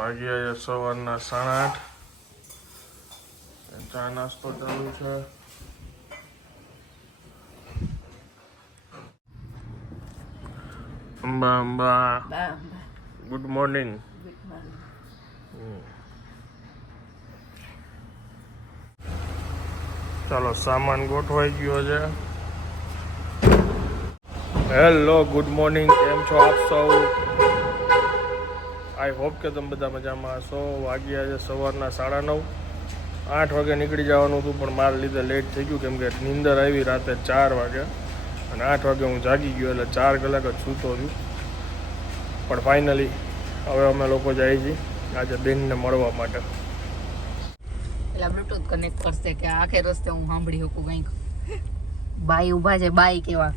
વાગ્યા સવારના 8:30. ચા નાસ્તો ચાલુ છે. Amba Amba good morning. ચાલો સામાન ગોઠવાઈ ગયો છે. હેલો ગુડ મોર્નિંગ, કેમ છો આપ સૌ? આઈ હોપ કે તમે બધા મજામાં હશો. વાગ્યા છે સવારના 9:30. 8 વાગે નીકળી જવાનું હતું પણ મારા લીધે લેટ થઈ ગયું કેમ કે નીંદર આવી રાતે 4 વાગે અને 8 વાગે હું જાગી ગયો એટલે 4 કલાક જ સૂતો છું. પણ ફાઇનલી હવે અમે લોકો જઈએ છીએ આજે બેનને મળવા માટે. એટલે બ્લૂટૂથ કનેક્ટ કરશે કે આખે રસ્તે હું સાંભળી શકું કંઈક. બાઈ ઊભા છે, બાઈ કેવા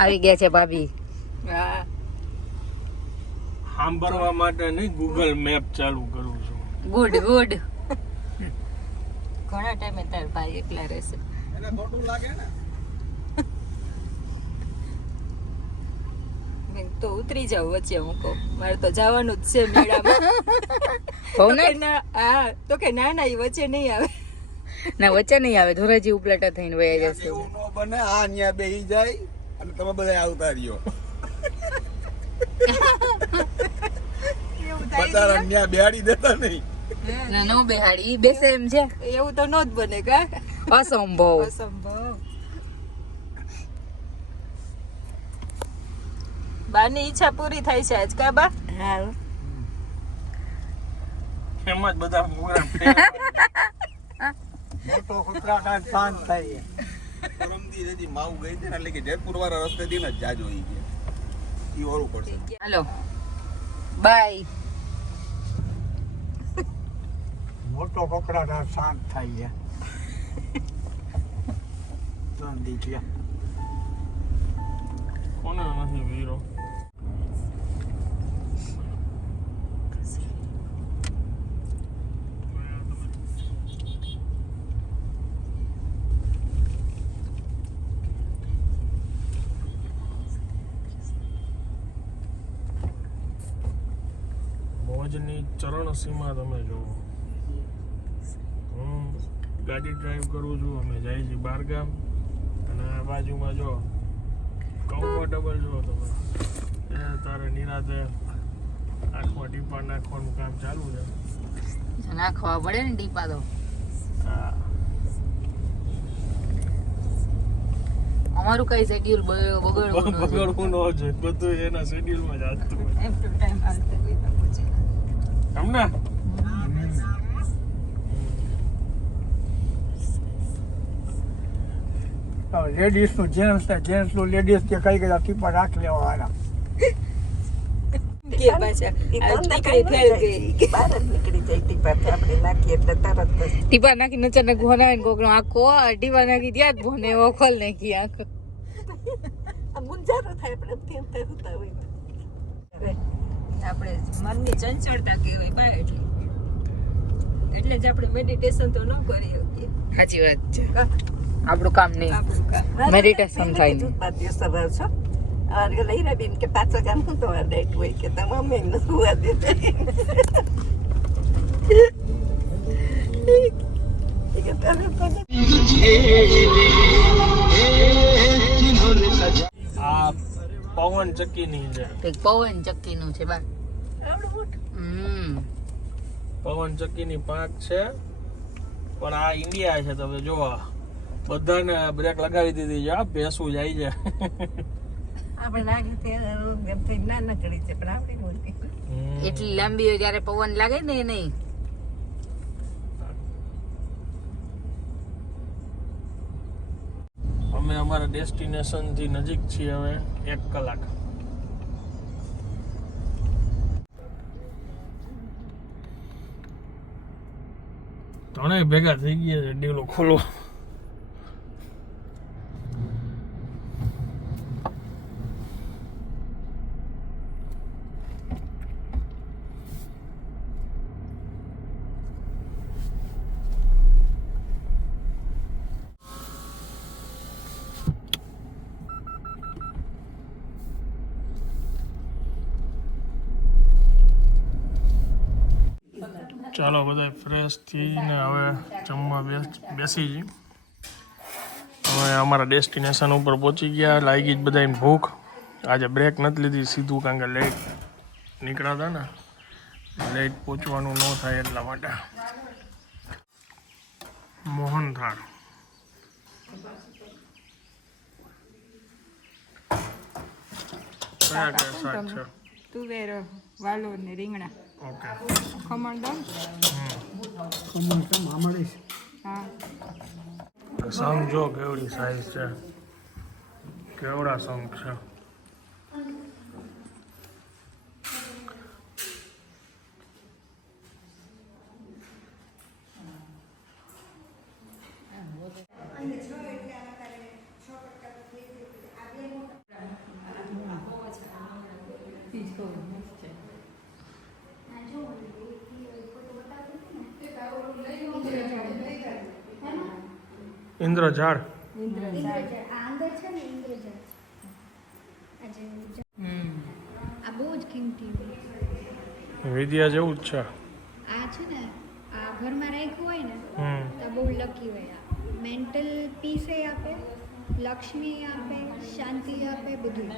આવી ગયા છે ભાભી. હા, સાંભળવા માટે નહીં, ગૂગલ મેપ ચાલુ કરું છું. Good good. ઘણા ટાઈમે તાર ભાઈ એકલા રહેશે. એને ખોટું લાગે ને. મેં તો ઉતરી જાવ વચ્ચે, હું કહું મારે તો જવાનું જ છે મેળામાં. હા તો કે ના ના, એ વચ્ચે નહીં આવે. ના વચ્ચે નહીં આવે, ધોરાજી ઉપલેટા થઈને વયા જશે. એવું ન બને. આ અહીંયા બેહી જાય અને તમે બધા આવતા રહ્યો. બચારા અહીંયા બેહાડી દેતા નહીં. ના નો બેહાડી, ઈ બેસે એમ છે. એવું તો નો જ બને કા. અસંભવ. અસંભવ. બાની ઈચ્છા પૂરી થાય છે આજ કા બા. હા, એમ જ બધા પૂરા મોટો ખુકરાટ શાંત થાય. પરમદી હજી માવ ગઈ છે ને એટલે કે જયપુર વાળા રસ્તેથી ને જ જાજો ઈ ગયા. ઈ ઓરું પડશે. હાલો બાય. મોટો ખુકરાટ શાંત થાય છે. કોને નથી વીરો. મોજની ચરણ સીમા તમે જુઓ. હું ગાડી ડ્રાઈવ કરું છું, અમે જઈએ છીએ બહારગામ અને આ બાજુમાં જો કમ્ફર્ટેબલ જો તમે તારે નિરાતે આંખમાં ટીપા નાખવાનું કામ ચાલુ છે. નાખવા પડે ને ટીપા તો. હા, અમારું કઈ શેડ્યુલ બગડવું બગડવું ન જોઈએ, બધું એના શેડ્યુલમાં જ આવતું હોય. એમ ટુ ટાઈમ આવશે કોઈ તો પૂછે. તમને લેડીઝ નું જેન્ટ્સ ને જેન્ટ્સ નું લેડીઝ કે કઈ કઈ ટીપા રાખ લેવા વાળા. કે પાછા આ દીકરી ફેલ ગઈ. બહાર જ નીકળી જાય ટીપાથી આપણે નાખીએ એટલે તરત જ. ટીપા નાખી નચર ને ઘોના ને કોકનો આખો ટીપા નાખી ત્યાં જ ભોને એવો ખોલ નાખી આખો. આ મુંજારો થાય આપણે તેમ થતા હોય. આપણે મનની ચંચળતા કહેવાય બા, એટલે જ આપણે મેડિટેશન તો ન કરી શકીએ. સાચી વાત છે. આપણું કામ નહીં, આપણું કામ. મેડિટેશન થાય નહીં. સવાર છો અને લઈને બેન કે પાછા કામ હું તો ડેટ હોય કે તમામ એને સુવા દે. આ પવન ચક્કીની છે. કંઈક પવન ચક્કીનું છે બા. પવન ચક્કીની પાંખ છે પણ આ ઇન્ડિયા છે. તમે જો બધાને બ્રેક લગાવી દીધી છે. આ ભેંસું જાય છે. આપણે નાખી એમ થઈ ના નકળી છે પણ આપણે મોટી. એટલી લાંબી હોય ત્યારે પવન લાગે ને એ નહીં. અમે અમારા ડેસ્ટિનેશન થી નજીક છીએ હવે 1 કલાક. ત્રણેય ભેગા થઈ ગયા છે ડેલો ખોલો. ચાલો બધા ફ્રેશ થઈને હવે જમવા બેસી જઈએ. હવે અમારા ડેસ્ટિનેશન ઉપર પહોંચી ગયા. લાગી જ બધાને ભૂખ. આજે બ્રેક નથી લીધી સીધું, કારણ કે લેટ નીકળ્યા હતા ને, લેટ પહોંચવાનું ન થાય એટલા માટે. મોહનથાળ કયા કયા શાક છે? તુવેર, વાલોર ને રીંગણા. ઓકે. ખમણ દઉં? હા. શંખ જો કેવડી સાઈઝ છે, કેવડા શંખ છે. ઇન્દ્રજાળ. આ બહુ જ કિંમતી હોય. વિદ્યા જેવું જ છે. આ છે ને આ ઘરમાં રાખ્યું હોય ને તો બહુ લકી હોય. આ મેન્ટલ પીસ આપે, લક્ષ્મી આપે, શાંતિ આપે, બધું.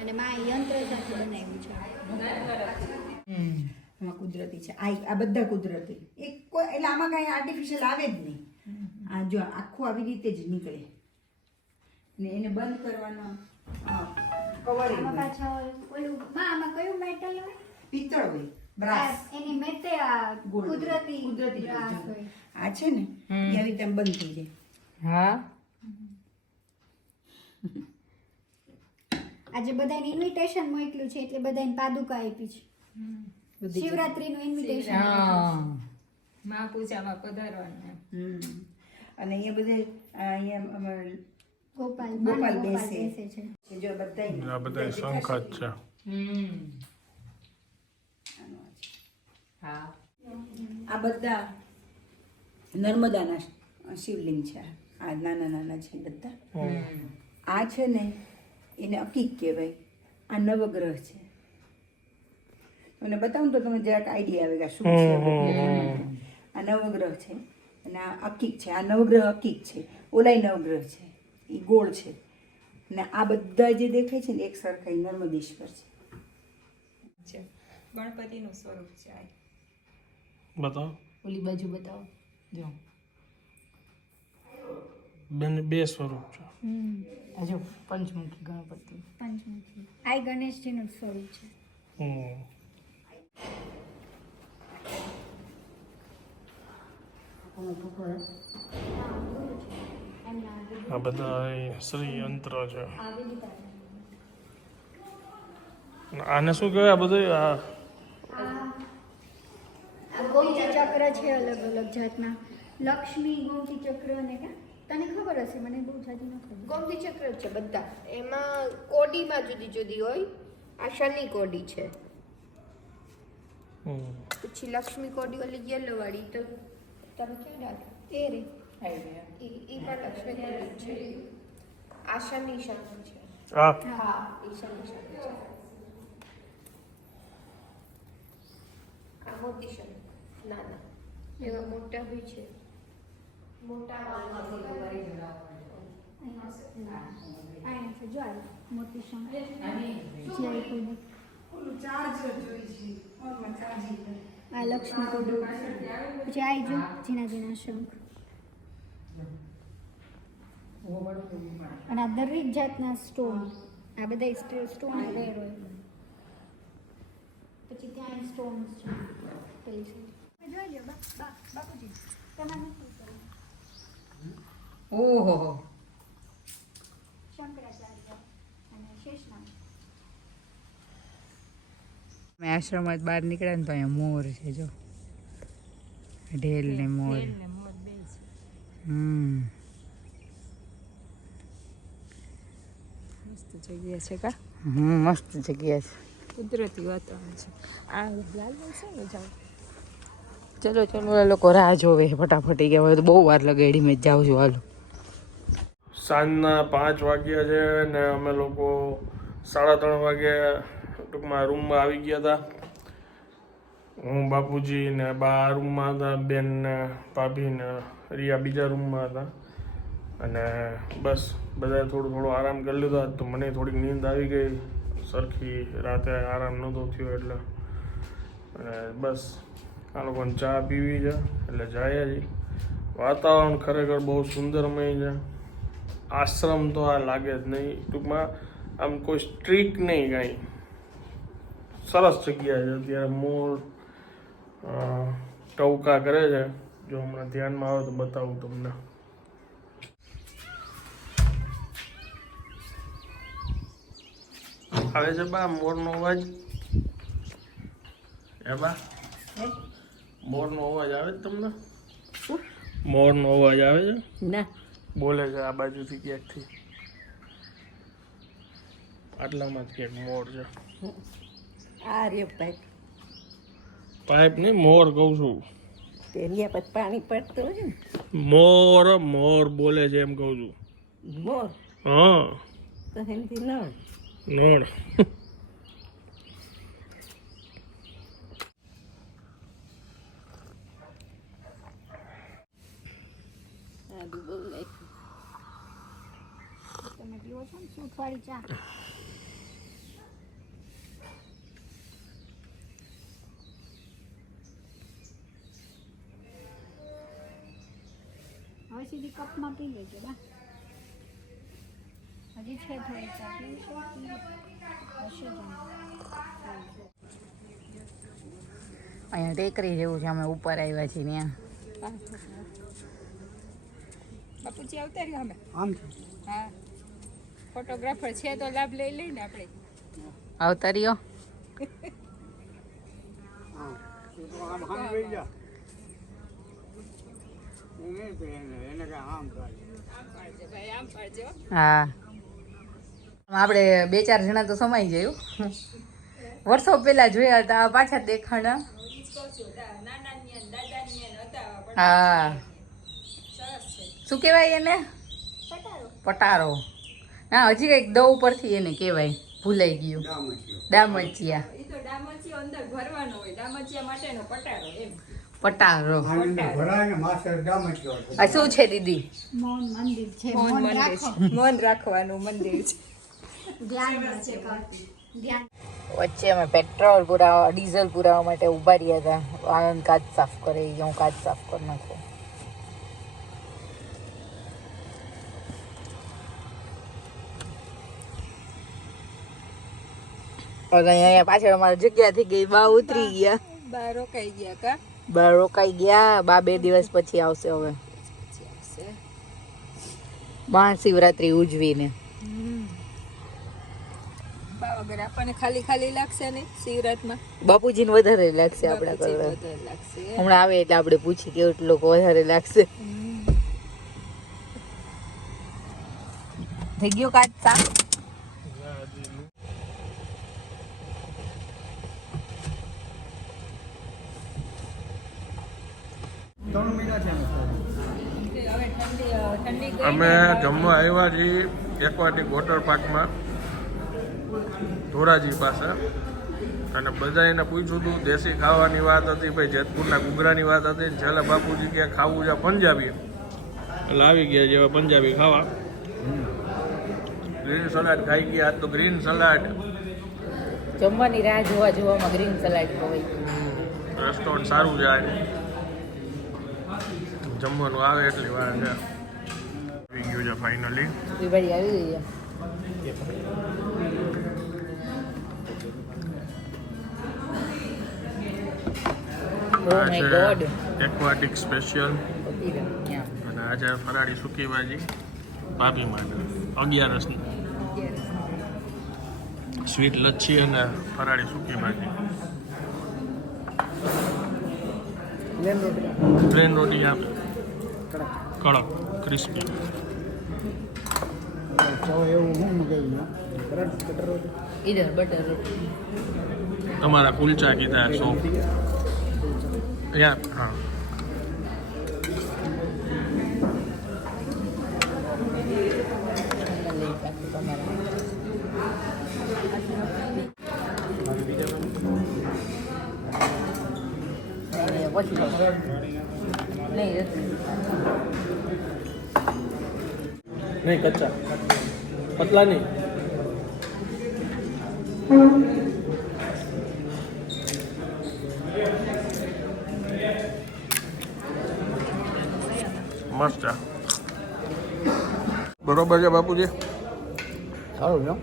અને માં યંત્ર સાથે બનાવ્યું છે. આમાં કુદરતી છે. આ બધા કુદરતી. એક કોઈ એટલે આમાં કાંઈ આર્ટિફિશિયલ આવે જ નહીં. આ જો આખું આવી રીતે જ નીકળે ને એને બંધ કરવાનો કવર આમાં પાછા ઓલું આમાં કયું મેટલ હોય? પિત્તળ હોય, બ્રાસ. એની મેતે આ કુદરતી કુદરતી brass હોય. આ છે ને એ આવી રીતે આમ બંધ થઈ જાય. હા. આજે બધાને ઇન્વિટેશન મોકલ્યું છે એટલે બધાને પાદુકા આપી છે. શિવરાત્રીનું ઇન્વિટેશન. માં પૂજામાં પધારવાના. અને અહીંયા બધે અહીંયા અમારે ગોપાલ ગોપાલ બેસે બેસે છે. જો બધા આ બધા શંખ જ છે. હા. આ બધા નર્મદાના શિવલિંગ છે. આ નાના નાના છે બધા. આ છે ને એને અકીક કહેવાય. આ નવગ્રહ છે. તમને બતાવું તો તમને જરાક આઈડિયા આવે કે આ શું છે. આ નવગ્રહ છે અને આ અકીક છે. આ નવગ્રહ અકીક છે. ઓલાય નવગ્રહ છે, એ ગોળ છે. અને આ બધા જે દેખાય છે ને એક સરખા નર્મદેશ્વર છે. ગણપતિનું સ્વરૂપ છે આ. બતાવો. ઓલી બાજુ બતાવો. જો બે સ્વરૂપ છે. આ જો પંચમુખી ગણપતિ. પંચમુખી. આ ગણેશજીનું સ્વરૂપ છે. આ બધા શ્રી યંત્ર છે. આને શું કહેવાય? આ બધું આ ગોમતી ચક્ર છે અલગ અલગ જાતના. લક્ષ્મી ગોમતી ચક્ર અને તને ખબર હશે, મને બહુ જાજી ન ખબર. ગોમતી ચક્ર જ છે બધા. એમાં કોડીમાં જુદી જુદી હોય. આ શનિ કોડી છે, પછી લક્ષ્મી કોડી ઓલી યેલો વાળી તો તમે ક્યાં એ રે એ પણ લક્ષ્મી કોડી છે. આ શનિ શંખ છે. આ હા, એ શનિ શંખ છે. આ મોતી શંખ નાના, એવા મોટા બી છે. મોટા આ છે જો આ મોતી શંખ. આ લક્ષ્મી કોડું. પછી આ જો ઝીણા ઝીણા શંખ. અને આ દરેક જાતના સ્ટોન. આ બધા સ્ટોન રેર હોય. પછી ત્યાં સ્ટોન્સ છે પેલી સાઈડ. જોઈ લો બાપુજી તમારે નથી કરવું. ઓહો. શંકરાચાર્ય અને શેષનાગ. મેં આશ્રમમાં બહાર નીકળ્યા ને તો અહીંયા મોર છે જો. ઢેલ ને મોર. મસ્ત જગ્યા છે કા. મસ્ત જગ્યા છે. કુદરતી વાતાવરણ છે. આ લાલ છે ને જાવ. ચલો ચલો, એ લોકો રાહ જોવે ફટાફટ ગયા હોય તો બહુ વાર લગાડી. મેં જાઉં છું. હાલો. સાંજના 5 વાગ્યા છે ને અમે લોકો 3:30 વાગે ટૂંકમાં રૂમમાં આવી ગયા હતા. હું બાપુજી ને બા આ રૂમમાં હતા, બેન ને ભાભી ને રિયા બીજા રૂમમાં હતા. અને બસ બધા થોડું થોડું આરામ કરી લીધો. આજ તો મને થોડીક નીંદ આવી ગઈ, સરખી રાતે આરામ નહોતો થયો એટલે. અને બસ આ લોકોને ચા પીવી છે એટલે જાય જ. વાતાવરણ ખરેખર બહુ સુંદરમય છે. આશ્રમ તો આ લાગે જ નહીં. ટૂંકમાં આમ કોઈ સ્ટ્રીક નહીં, કાંઈ સરસ જગ્યા છે. અત્યારે મોર ટવકા કરે છે. જો હમણાં ધ્યાનમાં આવે તો બતાવું તમને. આવે છે બા મોરનો અવાજ? એ બા મોરનો અવાજ આવે છે તમને? મોરનો અવાજ આવે છે? ના બોલે છે આ બાજુથી ક્યાંકથી. આટલામાં જ ક્યાંક મોર છે. આ રે પાઇપ પાઇપ નહીં, મોર કહું છું. પેલિયા પર પાણી પડતું હોય ને મોર મોર બોલે છે એમ કહું છું. મોર હા તો એમથી નળ નોડ. તમે પીવો છો ને સૂંઠવાળી ચા? હવે સીધી કપમાં પી લેજો બા. હજી છે થોડી ચા પીવી છે? હશે જ. અહીંયા ટેકરી જેવું છે, અમે ઉપર આવ્યા છીએ ત્યાં. બાપુજી આવતા રહ્યો અમે. આમ હા, ફોટોગ્રાફર છે તો લાભ લઈ લઈને આપણે. આવતા રહ્યો. આમ વહી જા. એને કઈ આમ થાય. આમ પાડજો ભાઈ, આમ પાડજો. હા, આપણે 2-4 જણા તો સમાઈ ગયું. વર્ષો પહેલા જોયા હતા, પાછા દેખાણા. નાના દાદાની હતા. હા, સરસ છે. શું કહેવાય એને? પટારો. ના, હજી કંઈક દવ ઉપરથી એને કહેવાય, ભૂલાઈ ગયું. દામચિયા. એ તો ડામચિયો અંદર ભરવાનો હોય, ડામચિયા માટેનો પટારો એમ. પટારો. ભરાય ને માસ્ટર ગામ જ આ શું છે દીદી? મૌન મંદિર છે. મૌન મૌન મંદિર રાખો. છે. મૌન રાખવાનું મંદિર છે. ધ્યાન છે. ધ્યાન. વચ્ચે અમે પેટ્રોલ પુરાવા ડીઝલ પુરાવા માટે ઊભા રહ્યા હતા. આનંદ કાચ સાફ કરે, હું કાચ સાફ કરી નાખું. અહીંયા પાછળ અમારી જગ્યા થઈ ગઈ. બા ઉતરી ગયા, બહાર રોકાઈ ગયા કા? બા રોકાઈ ગયા. બા 2 દિવસ પછી આવશે. હવે પછી આવશે. મહાશિવરાત્રી ઉજવીને. બા વગર આપણને ખાલી ખાલી લાગશે નહીં શિવરાતમાં. બાપુજીને વધારે લાગશે આપણા બાપુજી કરતા. વધારે લાગશે. હમણાં આવે એટલે આપણે પૂછી કેટલો વધારે લાગશે. થઈ ગયો કાચ સાફ? અમે જમવા આવ્યા છીએ એક્વાટિક વોટર પાર્કમાં ધોરાજી પાસે. અને બધાને પૂછ્યું હતું, દેશી ખાવાની વાત હતી, ભાઈ જેતપુરના ઘૂઘરાની વાત હતી. છેલ્લે બાપુજી ક્યાં ખાવું છે પંજાબી, એટલે આવી ગયા જેવા પંજાબી ખાવા. ગ્રીન સલાડ ખાઈ ગયા. આજ તો ગ્રીન સલાડ. જમવાની રાહ જોવામાં ગ્રીન સલાડ ખવાય. રેસ્ટોરન્ટ સારું છે આજે. જમવાનું આવે એટલી વાર છે. આવી ગયું છે ફાઇનલી. ભાઈ આવી ગઈ. Oh my God. Aquatic special. અને આજે ફરાળી સૂકી ભાજી ભાભી માટે 11 સ્વીટ લચ્છી અને ફરાળી સૂકી ભાજી. પ્લેન રોટી આપે, કડક ક્રિસ્પી. ઇધર બટર રોટી. તમારા કુલચા કીધા 100. યા હા. પછી ખાવ. નહીં નહીં કચ્ચા પતલા નહીં. મસ્ત છે. બરોબર છે બાપુજી. સારું છે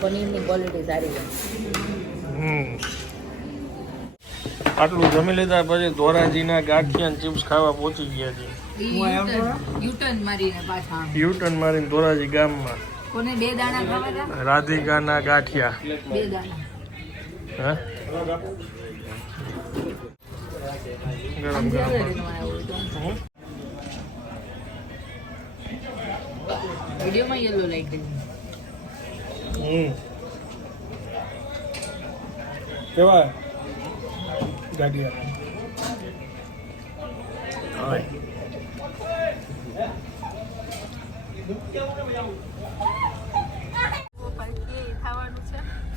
પનીરની ક્વોલિટી સારી છે. આટલું જમી લીધા પછી ધોરાજીના ગાંઠિયા ચિપ્સ ખાવા પહોંચી ગયા છે. યુટર્ન મારીને પાછા યુટર્ન મારીને ધોરાજી ગામમાં કોને 2 દાણા ખાવા હતા? રાધિકાના ગાંઠિયા. 2 દાણા. હા ગરમ ગરમ. વિડીયોમાં યલો લાઈટ કેવા ગાંઠિયા?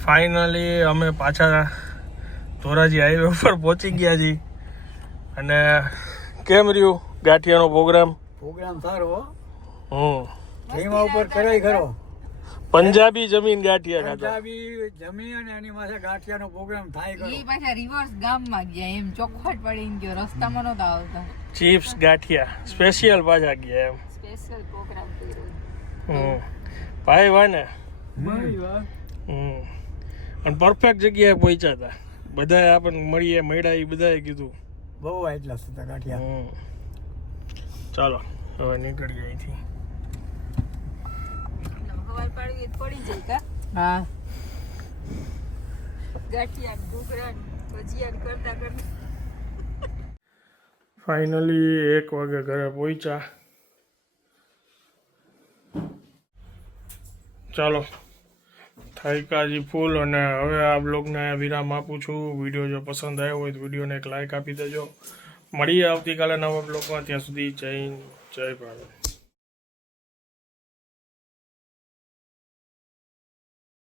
ફાઇનલી અમે પાછા ધોરાજી હાઈવે ઉપર પહોંચી ગયા છીએ. અને કેમ રહ્યું ગાંઠિયાનો પ્રોગ્રામ? પ્રોગ્રામ સારો હમ એમાં ઉપર કરાય ખરો પંજાબી જમીન ગાંઠિયા ખાધા. પંજાબી જમી અને એની માથે ગાંઠિયાનો પ્રોગ્રામ થાય ખરો. ઈ પાછા રિવર્સ ગામમાં ગયા એમ ચોખ્ખટ પડીને ગયો રસ્તામાં નહોતા આવતા. ચિપ્સ ગાંઠિયા સ્પેશિયલ પાછા ગયા એમ. સ્પેશિયલ પ્રોગ્રામ કર્યો. ભાઈ વાને મારી વાત. અને પરફેક્ટ જગ્યાએ પહોંચ્યા હતા. બધાએ આપણને મળ્યા એ બધાએ કીધું બહુ એટલા હતા ગાંઠિયા. ચાલો હવે નીકળીએ અહીંથી. હવાર પાડવી પડી જાય કા હા ગાંઠિયા ઘૂઘરા ભજીયા કરતા કરતા ફાઇનલી 1 વાગે ઘરે પહોંચ્યા. ચાલો થાયકાજી ફૂલ. અને હવે આ બ્લોગને વિરામ આપું છું. વિડીયો જો પસંદ આવ્યો હોય તો વિડીયોને એક લાઈક આપી દેજો. મળીએ આવતીકાલે નવા બ્લોગમાં. ત્યાં સુધી જય હિન્દ, જય ભારત.